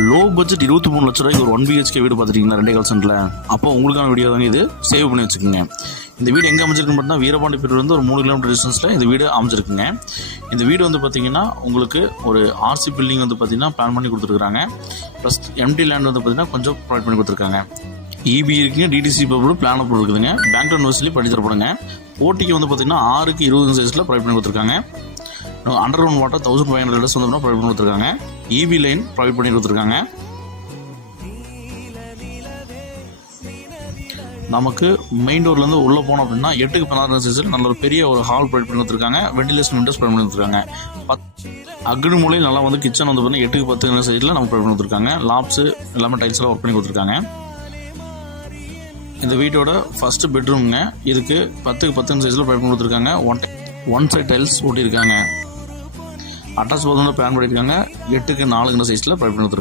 Low budget 23 லட்ச ரூபாய்க்கு ஒரு 1 BHK வீடு பார்த்துட்டீங்களா 2 சென்ட்ல. அப்போ உங்களுக்கான வீடியோ தாங்க இது. சேவ் பண்ணி வச்சுக்கோங்க. இந்த வீடு எங்கே அமைச்சிருக்குன்னு பார்த்தீங்கன்னா வீரபாண்டிபுரம் வந்து ஒரு 3 கிலோமீட்டர் டிஸ்டன்ஸில் இந்த வீடு அமைச்சிருக்குங்க. இந்த வீடு வந்து பார்த்தீங்கன்னா உங்களுக்கு ஒரு RC பில்டிங் வந்து பார்த்தீங்கன்னா பிளான் பண்ணி கொடுத்துருக்காங்க. ப்ளஸ் எம்டி லேண்ட் வந்து பார்த்தீங்கன்னா கொஞ்சம் ப்ரொவைட் பண்ணி கொடுத்துருக்காங்க. EB இருக்குங்க, DTC பப்ளூ பிளான் அப்ரூவ் இருக்குதுங்க. பேங்க் லோன் வசதி பண்ணி தரப்படுங்க. ஓட்டிக்கு வந்து பார்த்தீங்கன்னா 6க்கு 20 சைஸில் ப்ரொவைட் பண்ணி கொடுத்துருக்காங்க. அண்டர் கிரவுண்ட் வாட்டர் 1500 லிட்டர்ஸ் வந்து ப்ரொவைட் பண்ணி கொடுத்துருக்காங்க. EB லைன் ப்ரொவைட் பண்ணி கொடுத்துருக்காங்க. நமக்கு மெயின் டோர்லேருந்து உள்ளே போனோம் அப்படின்னா 8க்கு 16 சைஸில் நல்ல ஒரு பெரிய ஒரு ஹால் ப்ரொவைட் பண்ணி கொடுத்துருக்காங்க. வெண்டிலேஷன் விண்டோஸ் ப்ரொவைட் பண்ணி கொடுத்துருக்காங்க. அக்னி மூலையில் நல்லா வந்து கிச்சன் வந்து பார்த்தீங்கன்னா 8க்கு 10 சைஸில் நம்ம ப்ரொவைட் பண்ணி கொடுத்துருக்காங்க. லாப்ஸு எல்லாமே டைல்ஸில் ஒர்க் பண்ணி கொடுத்துருக்காங்க. இந்த வீட்டோட ஃபர்ஸ்ட் பெட்ரூம்ங்க. இதுக்கு 10க்கு 10 சைஸில் ப்ரொவைட் பண்ணி கொடுத்துருக்காங்க. ஒன் சைட் டைல்ஸ் ஓட்டியிருக்காங்க. அட்டாச் பாத்ரூம் பிளான் பண்ணியிருக்காங்க. 8க்கு 4 சைஸில் ப்ரொவைட் பண்ணி கொடுத்துருக்காங்க.